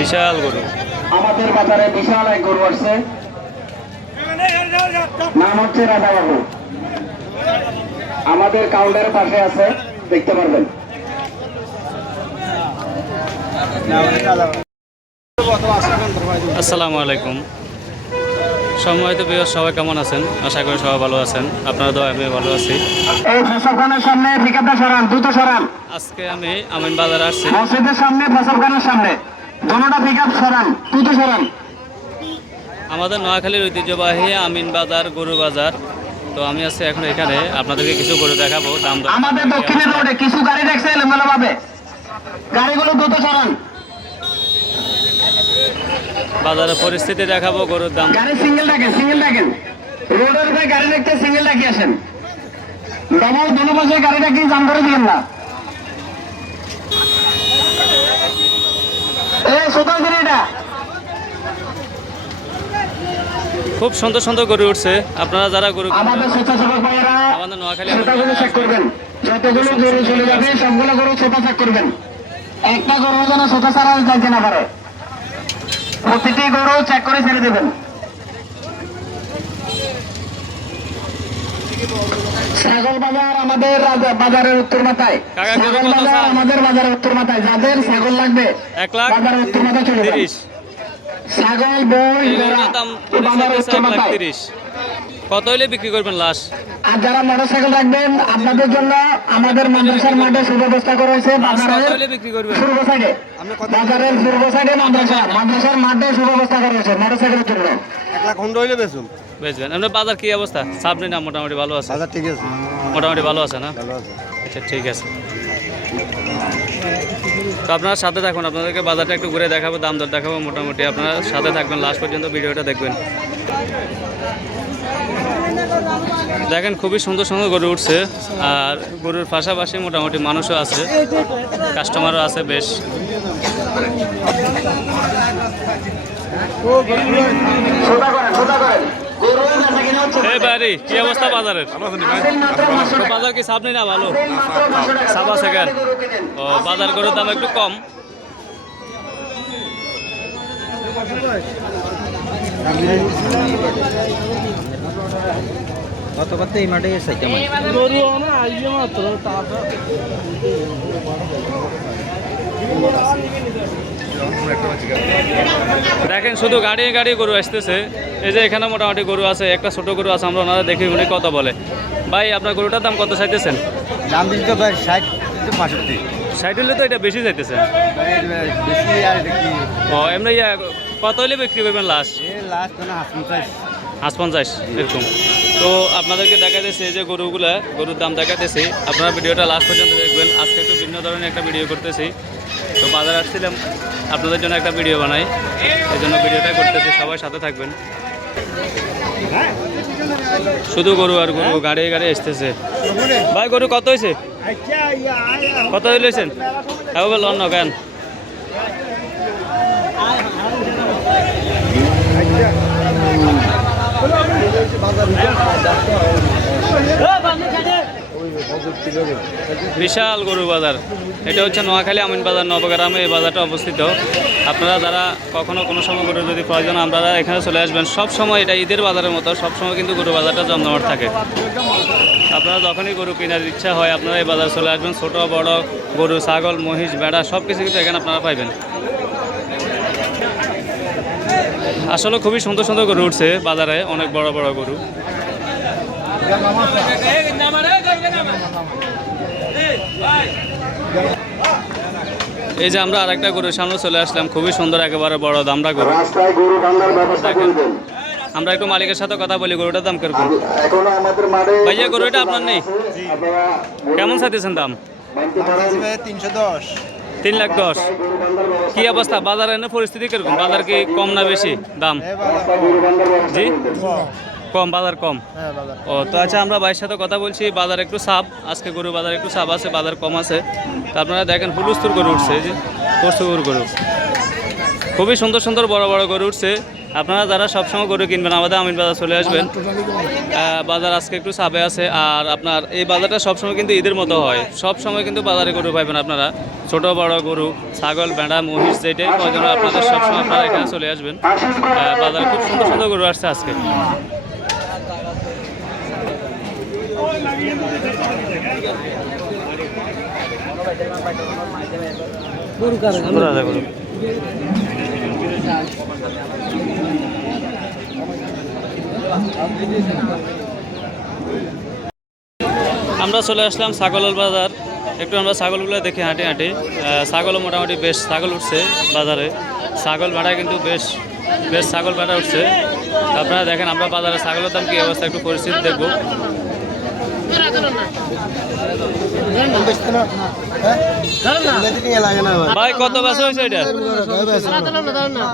বিশাল গরু। আমাদের বাজারে বিশাল এক গরু আসছে। নাম হচ্ছে রাজাবাবু। আমাদের কাউন্টারের পাশে আছে দেখতে পারবেন। আসসালামু আলাইকুম। সম্মানিত প্রিয় সবাই কেমন আছেন? আশা করি সবাই ভালো আছেন। আপনারা তো আমি ভালো আছি। সামনে সরান দ্রুত সরান। আজকে আমি আমিন বাজার আসছি। মসজিদের সামনে ফসল খানের সামনে। দোনোটা পিকআপ সরান দ্রুত সরান। আমাদের নোয়াখালীর ঐতিহ্যবাহী আমিন বাজার গরু বাজার। তো আমি আছি এখন এখানে। আপনাদেরকে কিছু গরু দেখাবো। দাম আমাদের দক্ষিণে রোডে কিছু গাড়ি দেখছে এলোমেলো ভাবে গাড়িগুলো দ্রুত সরান। বাজারের পরিস্থিতি দেখাবো গরুর দাম। গাড়ি সিঙ্গেল ডাকেন সিঙ্গেল ডাকেন রোডের উপরে গাড়ি দেখতে সিঙ্গেল ডাকি আসেন। দুনো পাশে গাড়ি ডাকি জাম করে দিবেন না। খুব সুন্দর সুন্দর গরু উঠছে। আপনারা যারা গরু আমাদের স্বেচ্ছাসেবক ভাইয়েরা আমাদের নোয়াখালী সেটাগুলো চেক করবেন। যতগুলো গরু চলে যাবে সবগুলো গরু ছোটা চেক করবেন। একটা গরু যেন ছোটা ছাড়া যাইতে না পারে। প্রতিটি গরু চেক করে ছেড়ে দেবেন। ছাগল বাজার আমাদের বাজারের উত্তর মাথায়। ছাগল বাজার আমাদের বাজারের উত্তর মাথায়। যাদের ছাগল লাগবে বাজারের উত্তর মাথায় চলে যাবে। ছাগল বই বাজারের উত্তর মাথায়। কত হইলে বিক্রি করবেন লাশ? আর যারা মোটরসাইকেল রাখবেন আপনাদের জন্য আমাদের মাদ্রাসার মাঠে সুব্যবস্থা করা হয়েছে বাজারের বিক্রি করবেন? পূর্ব সাইডে। বাজারের পূর্ব সাইডে মাদ্রাসা মাদ্রাসার মাঠে সুব্যবস্থা করা হয়েছে মোটরসাইকেলের জন্য। এক লাখ হুন্ডা হইলে বেচুন। বেচবেন। আপনার বাজার কি অবস্থা? সামনে না মোটামুটি ভালো আছে? বাজার ঠিক আছে। মোটামুটি ভালো আছে না? ভালো আছে। আচ্ছা ঠিক আছে। তো আপনারা সাথে থাকুন, আপনাদেরকে বাজারটা একটু ঘুরে দেখাবো, দাম দর দেখাবো মোটামুটি। আপনারা সাথে থাকবেন, লাস্ট পর্যন্ত ভিডিওটা দেখবেন। দেখেন, খুবই সুন্দর সুন্দর গরু উঠছে, আর গরুর পাশাপাশি মোটামুটি মানুষও আছে, কাস্টমারও আছে বেশ। করেন করেন গরু বেচা কিনা হচ্ছে এই বাড়ি কি অবস্থা বাজারের? বাজার কি সামনে না ভালো? সাদা সেকেন্ড ও বাজার গরুর দাম একটু কম। কত কত এই মাঠে দেখেন শুধু গাড়ি গাড়ি গরু আসতেছে। এই যে এখানে মোটামুটি গরু আছে একটা ছোট গরু আছে আমরা ওনারা দেখি উনি কত বলে। ভাই আপনার গরুটার দাম কত চাইতেছেন? দাম তো ভাই ষাট পঁয়ষট্টি। ষাট হলে তো এটা বেশি চাইতেছে ও এমনি ইয়া কত হলে বিক্রি করবেন লাস্ট মানে পঞ্চাশ। এরকম। তো আপনাদেরকে দেখাতেছে যে গরুগুলা গরুর দাম দেখাতেছি আপনারা ভিডিওটা লাস্ট পর্যন্ত দেখবেন। আজকে একটু ভিন্ন ধরনের একটা ভিডিও করতেছি। তো বাজার আসছিলাম আপনাদের জন্য একটা ভিডিও বানাই। এই জন্য ভিডিওটা করতেছি, সবাই সাথে থাকবেন। শুধু গরু আর গরু, গাড়ি গাড়ি আসতেছে ভাই, গরু কত হয়েছে? কত হইলেছেন এবার লন না কেন? বিশাল গরু বাজার। এটা হচ্ছে নোয়াখালী আমিন বাজার, নবগ্রামে এই বাজারটা অবস্থিত। আপনারা যারা কখনো কোনো সময় গরু যদি প্রয়োজন আপনারা এখানে চলে আসবেন। সব সময় এটা ঈদের বাজারের মতো, সব সময় কিন্তু গরু বাজারটা জমজমাট থাকে। আপনারা যখনই গরু কেনার ইচ্ছা হয়, আপনারা এই বাজার চলে আসবেন। ছোট, বড়, গরু, ছাগল, মহিষ বেড়া সব কিছু কিন্তু এখানে আপনারা পাইবেন। আসলে খুবই সুন্দর সুন্দর গরু উঠছে বাজারে, অনেক বড় বড় গরু। এই যে আমরা আরেকটা গরুর সামনে চলে আসলাম খুবই সুন্দর একেবারে বড় দামরা গরু। আমরা একটু মালিকের সাথে কথা বলি গরুটার দাম কীরকম? এখনও আমাদের মাঠে ভাইয়া, গরু এটা আপনার নেই? কেমন চাইতেছেন দাম? তিনশো দশ। তিন লাখ দশ। কি অবস্থা? বাজারে এনে পরিস্থিতি কীরকম? বাজার কি কম না বেশি দাম? ব্যবস্থা জি? কম বাজার কম। হ্যাঁ ও তো আচ্ছা আমরা ভাইয়ের সাথে কথা বলছি বাজার একটু সাপ আজকে গরু বাজার একটু সাপ আছে বাজার কম আছে। তো আপনারা দেখেন হুলুস্তুর গরু উঠছে এই যে প্রস্তুর গরু। খুবই সুন্দর সুন্দর বড় বড় গরু উঠছে। আপনারা যারা সবসময় গরু কিনবেন আমাদের আমিন বাজার চলে আসবেন। বাজার আজকে একটু চাপে আছে আর আপনার এই বাজারটা সবসময় কিন্তু ঈদের মতো হয়। সব সময় কিন্তু বাজারে গরু পাইবেন আপনারা। ছোট বড় গরু ছাগল ভেড়া মহিষ যেটাই প্রয়োজন আপনাদের সবসময় আপনারা এখানে চলে আসবেন। বাজারে খুব সুন্দর সুন্দর গরু আসছে আজকে সুন্দর আছে গরু। আমরা চলে আসলাম ছাগলের বাজার। একটু আমরা ছাগলগুলো দেখি হাঁটি হাঁটি। ছাগলও মোটামুটি বেশ ছাগল উঠছে বাজারে। ছাগল ভাড়া কিন্তু বেশ বেশ ছাগল ভাড়া উঠছে। আপনারা দেখেন আমরা বাজারে ছাগলের দাম কী অবস্থা একটু পরিস্থিতি দেখব। ভাই কত বেচা হয়েছে এটা?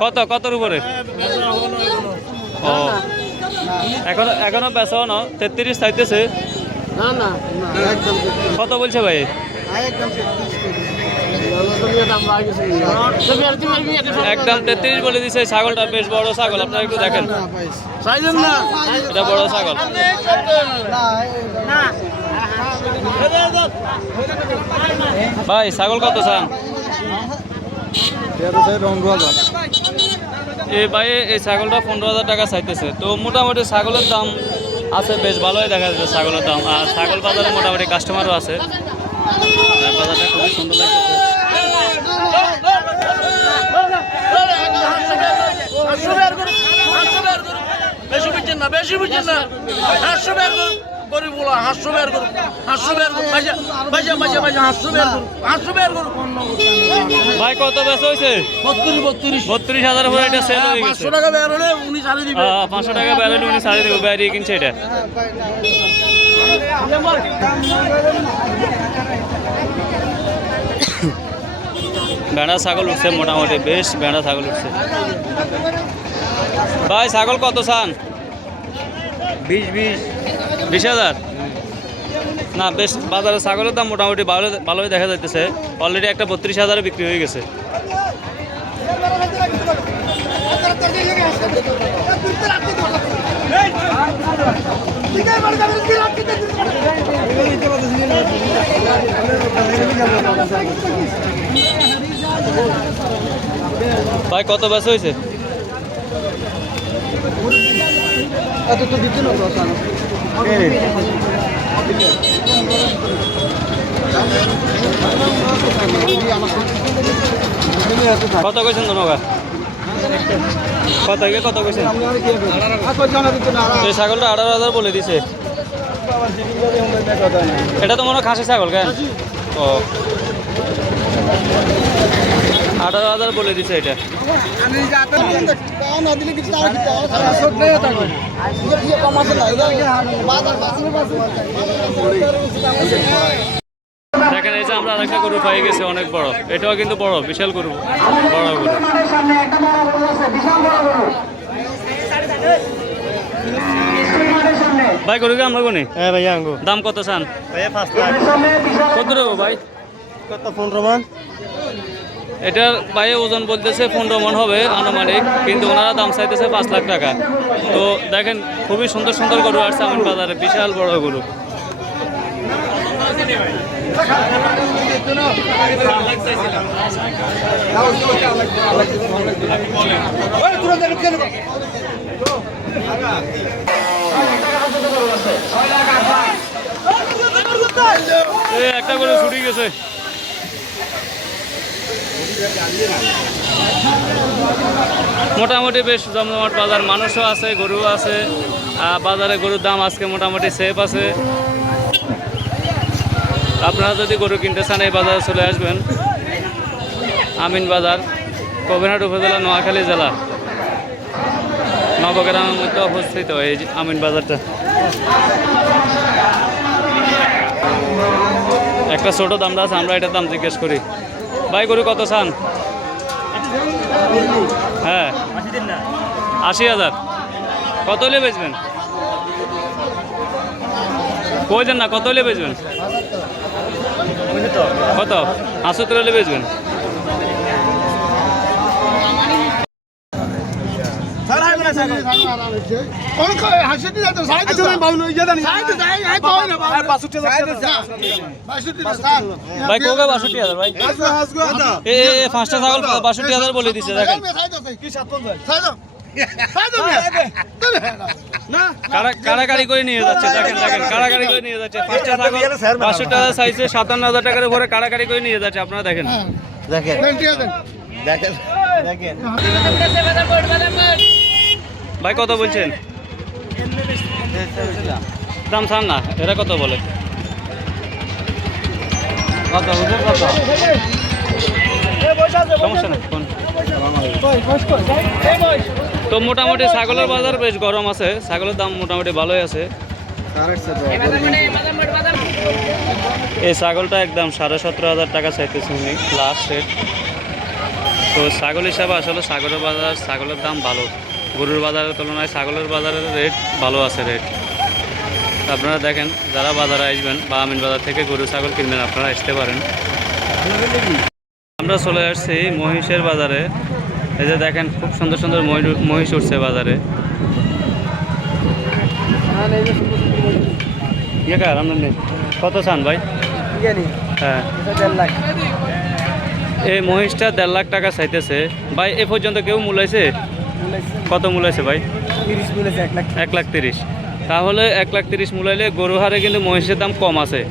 কত কতর উপরে? ও। এখনও এখনও বেচাও না তেত্রিশ চাইতেছে। কত বলছে ভাই? একদম তেত্রিশ বলে দিছে, ছাগলটা বেশ বড় ছাগল, আপনারা একটু দেখেন। এটা বড় ছাগল। ভাই, ছাগল কত চান? এই ভাই, এই ছাগলটা পনেরো হাজার টাকা চাইতেছে। তো মোটামুটি ছাগলের দাম আছে, বেশ ভালোই দেখা যাচ্ছে ছাগলের দাম। আর ছাগল বাজারে মোটামুটি কাস্টমারও আছে। বাজারটা খুবই সুন্দর লাগছে বেশি বুঝছেন না বেশি বুঝছেন না। হাঁসশো বের করুন গরিব বলা বের করুন বের করুন। বের করুন বের করুন। ভাই কত বেচা হয়েছে বত্রিশ বত্রিশ। বত্রিশ হাজার উপরে এটা সেল হয়ে গেছে। পাঁচশো টাকা বের হলে উনি ছাড়ে দিবে। পাঁচশো টাকা ব্যারেল উনি সাড়ে দেবো কিনছে এটা। ভেড়া ছাগল উঠছে মোটামুটি বেশ ভেড়া ছাগল উঠছে। ভাই ছাগল কত চান? বিশ বিশ। বিশ হাজার? না বেশ বাজারে ছাগলের দাম মোটামুটি ভালো ভালোই দেখা যাইতেছে। অলরেডি একটা বত্রিশ হাজারে বিক্রি হয়ে গেছে। ভাই, কত বেচা হয়েছে? কত কইছেন ধন্যবাদ কত কত কইছেন? এই ছাগলটা আঠারো হাজার বলে দিছে। এটা তো মনে হয় খাসি ছাগল, কেন? ও। আঠারো হাজার বলে দিছে এটা। দেখেন এই যে আমরা আরেকটা গরু পাই গেছে অনেক বড়। এটাও কিন্তু বড় বিশাল গরু। বড় গরু। ভাই গরু আমরা কোনি হ্যাঁ ভাইয়া আঙ্গু দাম কত চান? কত ভাই? কত পনেরো মান? এটার বাইরে ওজন বলতেছে পনেরো মন হবে আনুমানিক, কিন্তু ওনারা দাম চাইতেছে পাঁচ লাখ টাকা। তো দেখেন, খুবই সুন্দর সুন্দর গরু আসছে আমিন বাজারে, বিশাল বড় গরু। একটা গরু ছুটি গেছে। মোটামুটি বেশ জমজমাট বাজার, মানুষও আছে গরু আছে। বাজারে গরুর দাম আজকে মোটামুটি সেফ আছে। আপনারা যদি গরু কিনতে চান, এই বাজারে চলে আসবেন। আমিন বাজার, কবিরহাট উপজেলা, নোয়াখালী জেলা। নবগ্রামের মধ্যে অবস্থিত এই আমিন বাজারটা। একটা ছোট দামটা আছে, আমরা এটার দাম জিজ্ঞেস করি। ভাই, গরু কত চান? হ্যাঁ। আশি হাজার। কত হলে বেচবেন? কইলেন না, কত হলে বেচবেন? কত? আশোত্তর হলে বেচবেন? ভাই কোকে বাষট্টি হাজার ভাই এ এ, এ, পাঁচটা ছাগল বাষট্টি হাজার বলে দিচ্ছে দেখেন কারা- কারাকারি করে নিয়ে যাচ্ছে দেখেন দেখেন করে নিয়ে যাচ্ছে পাঁচটা ছাগল বাষট্টি হাজার সাইজে সাতান্ন হাজার টাকার উপরে কারাকারি করে নিয়ে যাচ্ছে আপনারা দেখেন। দেখেন। দেখেন। দেখেন। ভাই, কত বলছেন? দাম ছাড় না, এরা কত বলে? সমস্যা নেই তো মোটামুটি ছাগলের বাজার বেশ গরম আছে, ছাগলের দাম মোটামুটি ভালোই আছে। এই ছাগলটা একদম সাড়ে সতেরো হাজার টাকা চাইতেছে উনি লাস্ট রেট তো ছাগল হিসাবে আসলে ছাগলের বাজার, ছাগলের দাম ভালো। গরুর বাজারের তুলনায় ছাগলের বাজারের রেট ভালো আছে রেট আপনারা দেখেন যারা বাজারে আসবেন বা আমিন বাজার থেকে গরু ছাগল কিনবেন আপনারা আসতে পারেন। আমরা চলে আসছি মহিষের বাজারে। এই যে দেখেন খুব সুন্দর সুন্দর মহিষ উঠছে বাজারে। ইয়ে কত চান ভাই? হ্যাঁ। এই মহিষটা দেড় লাখ টাকা চাইতেছে। ভাই এ পর্যন্ত কেউ মূলাইছে কত মূলাইছে ভাই? এক লাখ তিরিশ। তাহলে এক লাখ তিরিশ মূলাইলে গরু হারে কিন্তু মহিষের দাম কম আছে।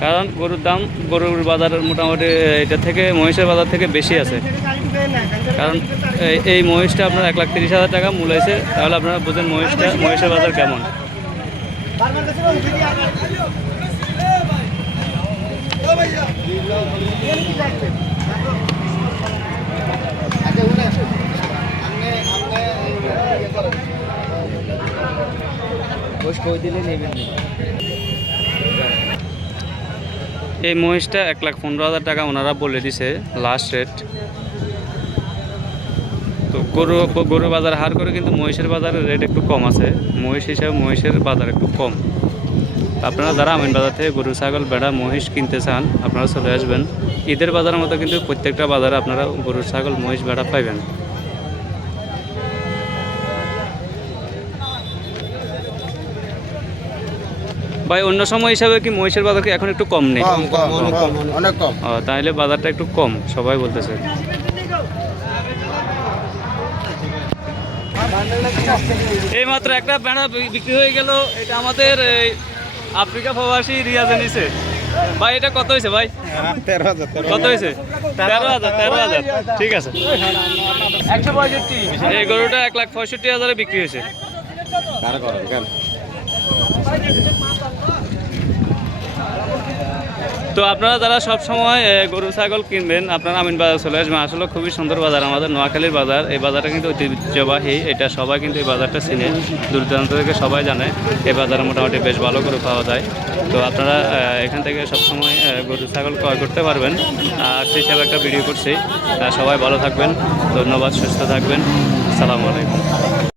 কারণ গরুর দাম গরুর বাজার মোটামুটি এটা থেকে মহিষের বাজার থেকে বেশি আছে। কারণ এই- মহিষটা আপনার এক লাখ তিরিশ হাজার টাকা মূলাইছে তাহলে আপনারা বুঝেন মহিষটা মহিষের বাজার কেমন। এই মহিষটা এক লাখ পনেরো হাজার টাকা ওনারা বলে দিছে লাস্ট রেট তো গরু গরু বাজার হার করে কিন্তু মহিষের বাজারের রেট একটু কম আছে। মহিষ হিসাবে মহিষের বাজার একটু কম। আপনারা যারা আমিন বাজার থেকে গরু, ছাগল বেড়া মহিষ কিনতে চান, আপনারা চলে আসবেন। ঈদের বাজারের মতো কিন্তু প্রত্যেকটা বাজারে আপনারা গরু, ছাগল, মহিষ বেড়া পাইবেন। ভাই অন্য সময় হিসাবে কি মহিষের বাজার কি এখন একটু কম নেই? কম কম অনেক কম ও, তাহলে বাজারটা একটু কম সবাই বলতেছে। এই মাত্র একটা বেড়া বিক্রি হয়ে গেল এটা আমাদের এই, আফ্রিকা প্রবাসী রিয়াজে নিছে ভাই এটা কত হয়েছে ভাই? তেরো হাজার কত হয়েছে? তেরো হাজার তেরো হাজার। ঠিক আছে। এই গরুটা এক লাখ পঁয়ষট্টি হাজারে বিক্রি হয়েছে। কার করেন কেন? তো আপনারা যারা সব সময় গরু, ছাগল কিনবেন, আপনারা আমিন বাজার চলে আসবেন। আসলে খুবই সুন্দর বাজার আমাদের, নোয়াখালীর বাজার। এই বাজারটা কিন্তু ঐতিহ্যবাহী, এটা সবাই কিন্তু এই বাজারটা চিনে। দূর দূরান্ত থেকে সবাই জানে, এই বাজারে মোটামুটি বেশ ভালো গরু পাওয়া যায়। তো আপনারা এখান থেকে সবসময় গরু, ছাগল ক্রয় করতে পারবেন। আর সেই হিসাবে একটা ভিডিও করছি। সবাই ভালো থাকবেন। ধন্যবাদ, সুস্থ থাকবেন। আসসালামু আলাইকুম।